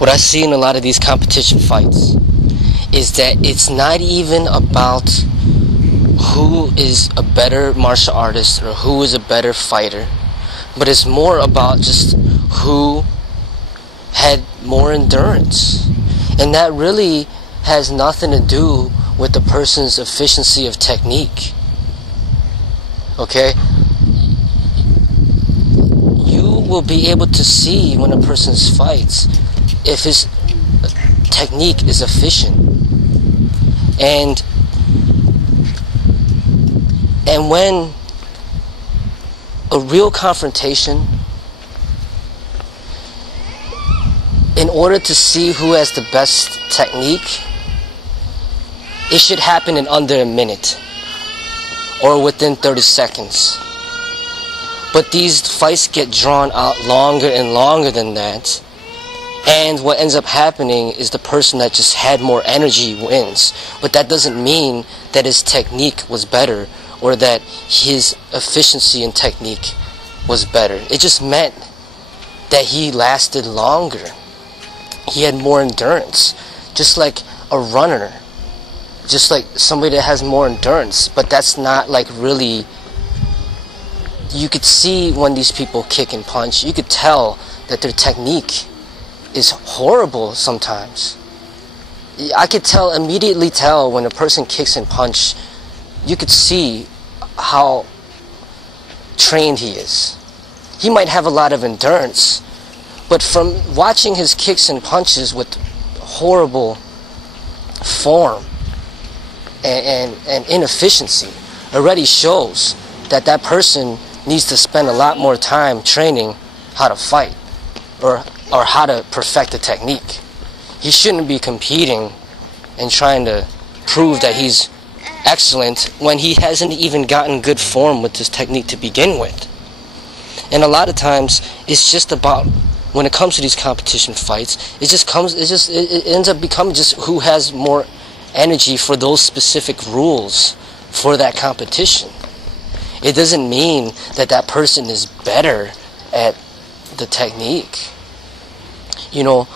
what I see in a lot of these competition fights is that it's not even about who is a better martial artist or who is a better fighter, but it's more about just who had more endurance. And that really has nothing to do with the person's efficiency of technique. Okay? You will be able to see when a person fights if his technique is efficient. And when a real confrontation, in order to see who has the best technique, it should happen in under a minute or within 30 seconds. But these fights get drawn out longer and longer than that. And what ends up happening is the person that just had more energy wins. But that doesn't mean that his technique was better or that his efficiency and technique was better. It just meant that he lasted longer. He had more endurance. Just like a runner. Just like somebody that has more endurance. But that's not like really... You could see when these people kick and punch. You could tell that their technique is horrible sometimes. I could immediately tell when a person kicks and punch. You could see how trained he is. He might have a lot of endurance, but from watching his kicks and punches with horrible form and inefficiency already shows that that person needs to spend a lot more time training how to fight or how to perfect the technique. He shouldn't be competing and trying to prove that he's excellent when he hasn't even gotten good form with his technique to begin with. And a lot of times it's just about, when it comes to these competition fights, it ends up becoming just who has more energy for those specific rules for that competition. It doesn't mean that that person is better at the technique. You know,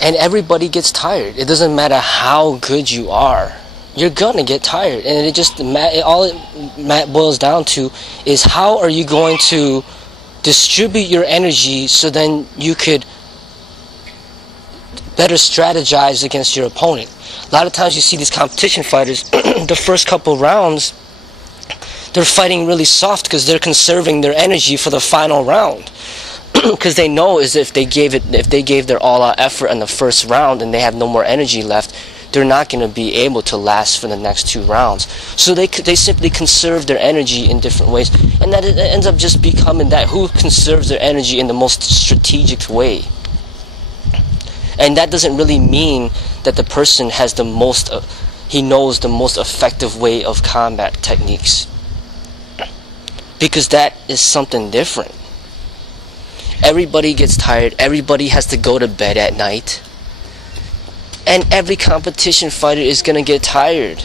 and everybody gets tired. It doesn't matter how good you are. You're gonna get tired, and all it boils down to is how are you going to distribute your energy so then you could better strategize against your opponent. A lot of times you see these competition fighters, the first couple rounds, they're fighting really soft because they're conserving their energy for the final round. Because they know is if they gave their all-out effort in the first round and they have no more energy left, they're not going to be able to last for the next 2 rounds. So they simply conserve their energy in different ways, and that it ends up just becoming that who conserves their energy in the most strategic way. And that doesn't really mean that the person has the most, he knows the most effective way of combat techniques, because that is something different. Everybody gets tired. Everybody has to go to bed at night. And every competition fighter is going to get tired.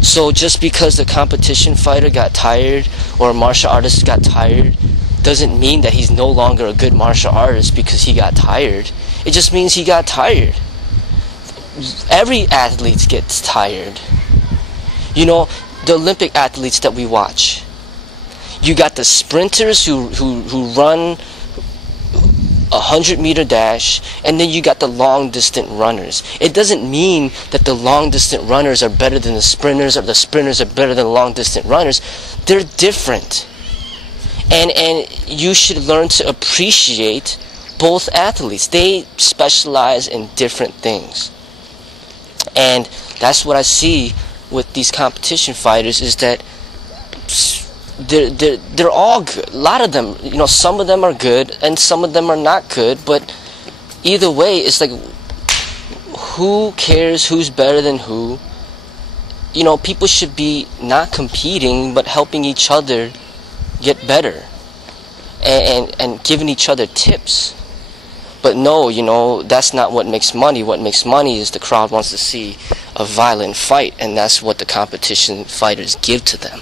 So just because the competition fighter got tired or a martial artist got tired doesn't mean that he's no longer a good martial artist because he got tired. It just means he got tired. Every athlete gets tired. You know, the Olympic athletes that we watch. You got the sprinters who run 100-meter dash, and then you got the long-distance runners. It doesn't mean that the long-distance runners are better than the sprinters or the sprinters are better than the long-distance runners. They're different. And you should learn to appreciate both athletes. They specialize in different things. And that's what I see with these competition fighters, is that they're all good. A lot of them, you know, some of them are good and some of them are not good, but either way, it's like, who cares who's better than who? You know, people should be not competing but helping each other get better and giving each other tips. But no, you know, that's not what makes money. What makes money is the crowd wants to see a violent fight, and that's what the competition fighters give to them.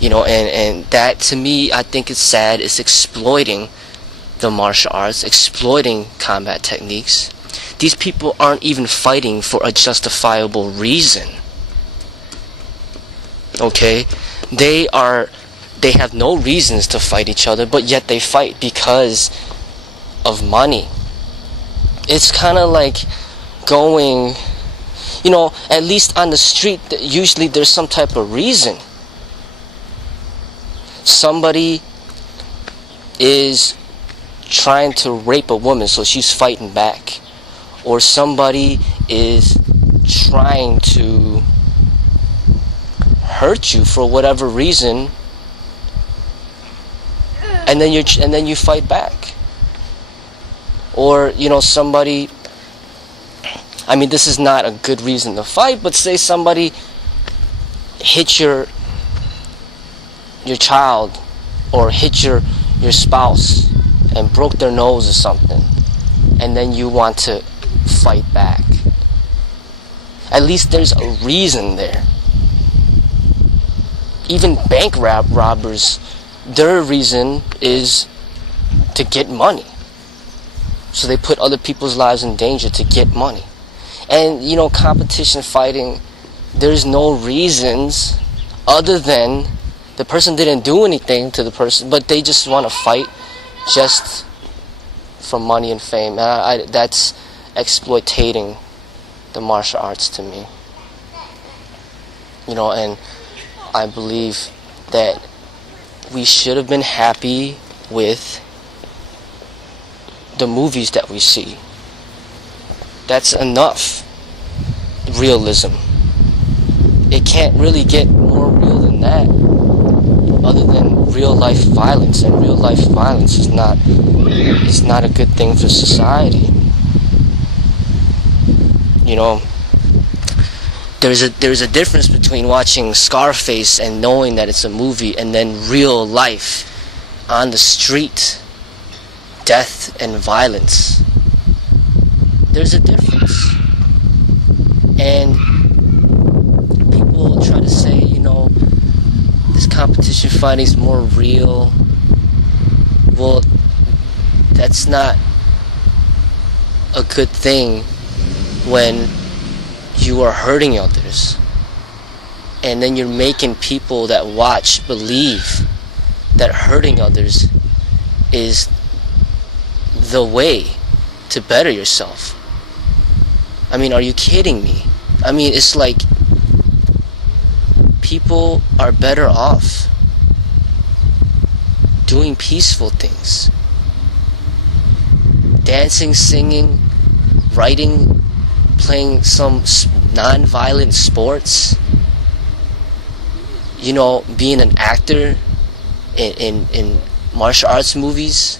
You know, and that, to me, I think it's sad. It's exploiting the martial arts, exploiting combat techniques. These people aren't even fighting for a justifiable reason. Okay? They have no reasons to fight each other, but yet they fight because of money. It's kind of like going, at least on the street, usually there's some type of reason. Somebody is trying to rape a woman, so she's fighting back. Or somebody is trying to hurt you for whatever reason, and then you fight back. Or somebody, this is not a good reason to fight, but say somebody hit your child or hit your spouse and broke their nose or something, and then you want to fight back. At least there's a reason there. Even bank robbers, their reason is to get money. So they put other people's lives in danger to get money. And competition fighting, there's no reasons other than the person didn't do anything to the person, but they just want to fight just for money and fame. And that's exploitating the martial arts to me. And I believe that we should have been happy with the movies that we see. That's enough realism. It can't really get more real than that, other than real life violence, and real life violence is not a good thing for society. There's a difference between watching Scarface and knowing that it's a movie, and then real life on the street, death and violence. There's a difference. And people try to say, this competition fighting is more real. Well, that's not a good thing when you are hurting others, and then you're making people that watch believe that hurting others is the way to better yourself. Are you kidding me? It's like people are better off doing peaceful things. Dancing, singing, writing, playing some non-violent sports, being an actor in martial arts movies.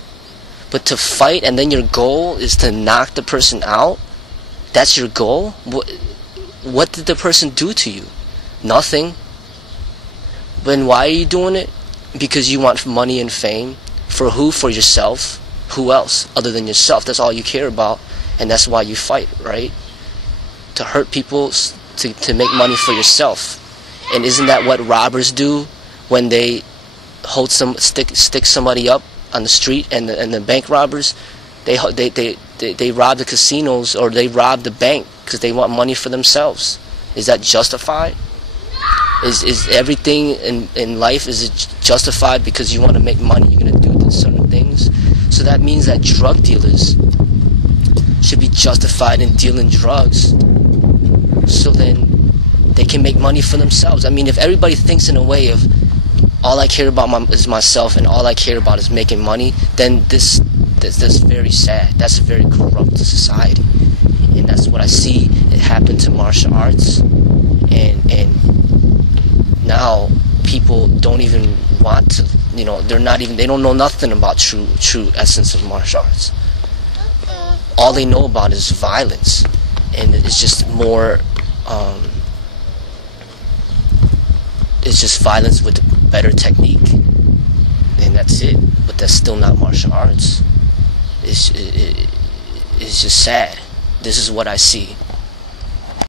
But to fight, and then your goal is to knock the person out, that's your goal? What did the person do to you? Nothing. Then why are you doing it? Because you want money and fame. For who? For yourself. Who else other than yourself? That's all you care about, and that's why you fight, right? To hurt people, to make money for yourself. And isn't that what robbers do when they stick somebody up on the street? And the bank robbers, they rob the casinos, or they rob the bank because they want money for themselves. Is that justified? Is everything in life, is it justified because you want to make money? You're going to do certain things. So that means that drug dealers should be justified in dealing drugs, so then they can make money for themselves. If everybody thinks in a way of all I care about is myself, and all I care about is making money, then that's very sad. That's a very corrupt society, and that's what I see it happen to martial arts. And now people don't even want to, they don't know nothing about true essence of martial arts. All they know about is violence, and it's just more, it's just violence with better technique, and that's it. But that's still not martial arts. It's just sad. This is what I see.